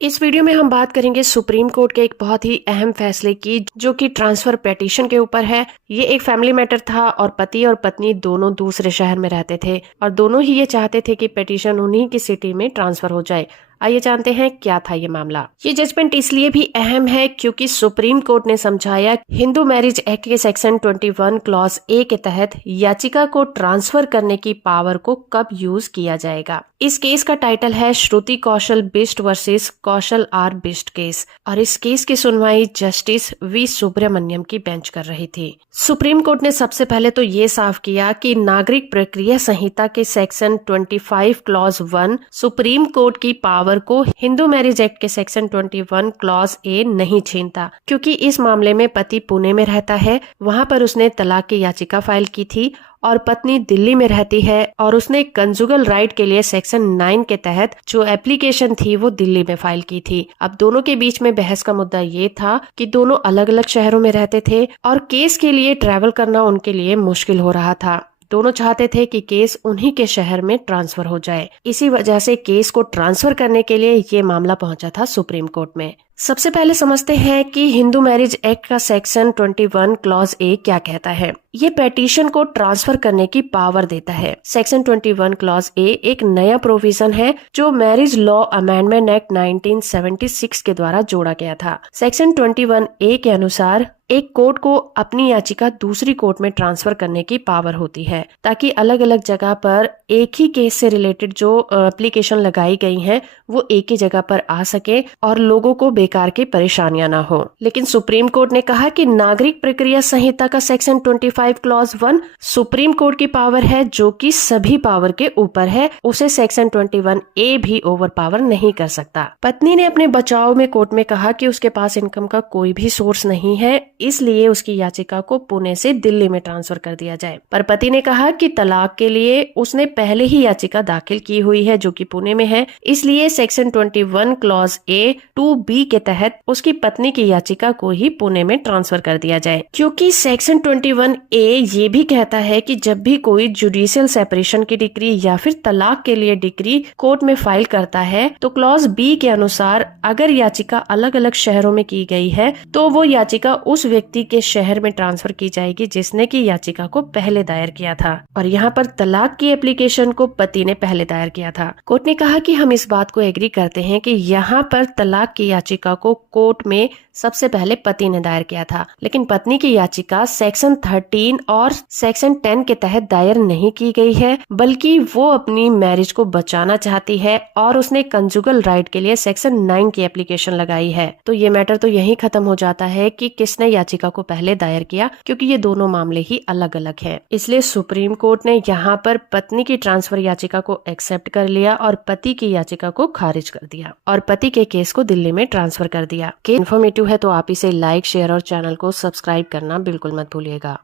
इस वीडियो में हम बात करेंगे सुप्रीम कोर्ट के एक बहुत ही अहम फैसले की, जो कि ट्रांसफर पिटीशन के ऊपर है। ये एक फैमिली मैटर था और पति और पत्नी दोनों दूसरे शहर में रहते थे और दोनों ही ये चाहते थे कि पिटीशन उन्हीं की सिटी में ट्रांसफर हो जाए। आइए जानते हैं क्या था ये मामला। ये जजमेंट इसलिए भी अहम है क्योंकि सुप्रीम कोर्ट ने समझाया हिंदू मैरिज एक्ट के सेक्शन 21 क्लॉज ए के तहत याचिका को ट्रांसफर करने की पावर को कब यूज किया जाएगा। इस केस का टाइटल है Shruti Kaushal Bisht versus Kaushal R Bisht case और इस केस की सुनवाई जस्टिस वी सुब्रमण्यम की बेंच कर रही थी। सुप्रीम कोर्ट ने सबसे पहले तो ये साफ किया कि नागरिक प्रक्रिया संहिता के सेक्शन 25 क्लॉज 1 सुप्रीम कोर्ट की पावर को हिंदू मैरिज एक्ट के सेक्शन 21 क्लॉज ए नहीं छीनता, क्योंकि इस मामले में पति पुणे में रहता है, वहां पर उसने तलाक की याचिका फाइल की थी और पत्नी दिल्ली में रहती है और उसने कंजुगल राइट के लिए सेक्शन 9 के तहत जो एप्लीकेशन थी वो दिल्ली में फाइल की थी। अब दोनों के बीच में बहस का मुद्दा ये था कि दोनों अलग अलग शहरों में रहते थे और केस के लिए ट्रैवल करना उनके लिए मुश्किल हो रहा था। दोनों चाहते थे कि केस उन्हीं के शहर में ट्रांसफर हो जाए। इसी वजह से केस को ट्रांसफर करने के लिए ये मामला पहुंचा था सुप्रीम कोर्ट में। सबसे पहले समझते हैं कि हिंदू मैरिज एक्ट का सेक्शन 21 क्लॉज ए क्या कहता है। ये पिटीशन को ट्रांसफर करने की पावर देता है। सेक्शन 21 क्लॉज ए एक नया प्रोविजन है जो मैरिज लॉ अमेंडमेंट एक्ट 1976 के द्वारा जोड़ा गया था। सेक्शन 21 ए के अनुसार एक कोर्ट को अपनी याचिका दूसरी कोर्ट में ट्रांसफर करने की पावर होती है, ताकि अलग अलग जगह पर एक ही केस से रिलेटेड जो एप्लीकेशन लगाई गई हैं वो एक ही जगह पर आ सके और लोगों को बेकार की परेशानियां ना हो। लेकिन सुप्रीम कोर्ट ने कहा कि नागरिक प्रक्रिया संहिता का सेक्शन 25 क्लॉज 1 सुप्रीम कोर्ट की पावर है, जो कि सभी पावर के ऊपर है। उसे सेक्शन 21 ए भी ओवर पावर नहीं कर सकता। पत्नी ने अपने बचाव में कोर्ट में कहा कि उसके पास इनकम का कोई भी सोर्स नहीं है, इसलिए उसकी याचिका को पुणे से दिल्ली में ट्रांसफर कर दिया जाए। पर पति ने कहा कि तलाक के लिए उसने पहले ही याचिका दाखिल की हुई है जो कि पुणे में है, इसलिए सेक्शन 21 क्लॉज ए 2B के तहत उसकी पत्नी की याचिका को ही पुणे में ट्रांसफर कर दिया जाए। क्योंकि सेक्शन 21 ए ये भी कहता है कि जब भी कोई जुडिशियल सेपरेशन की डिक्री या फिर तलाक के लिए डिक्री कोर्ट में फाइल करता है तो क्लॉज बी के अनुसार अगर याचिका अलग अलग शहरों में की गई है तो वो याचिका उस व्यक्ति के शहर में ट्रांसफर की जाएगी जिसने की याचिका को पहले दायर किया था। और यहाँ पर तलाक की एप्लीकेशन को पति ने पहले दायर किया था। कोर्ट ने कहा कि हम इस बात को एग्री करते हैं कि यहाँ पर तलाक की याचिका को कोर्ट में सबसे पहले पति ने दायर किया था, लेकिन पत्नी की याचिका सेक्शन 13 और सेक्शन 10 के तहत दायर नहीं की गई है, बल्कि वो अपनी मैरिज को बचाना चाहती है और उसने कंजुगल राइट के लिए सेक्शन 9 की एप्लीकेशन लगाई है। तो ये मैटर तो यही खत्म हो जाता है कि किसने याचिका को पहले दायर किया, क्योंकि ये दोनों मामले ही अलग अलग हैं। इसलिए सुप्रीम कोर्ट ने यहाँ पर पत्नी की ट्रांसफर याचिका को एक्सेप्ट कर लिया और पति की याचिका को खारिज कर दिया और पति के केस को दिल्ली में ट्रांसफर कर दिया। इन्फॉर्मेटिव है तो आप इसे लाइक, शेयर और चैनल को सब्सक्राइब करना बिल्कुल मत भूलिएगा।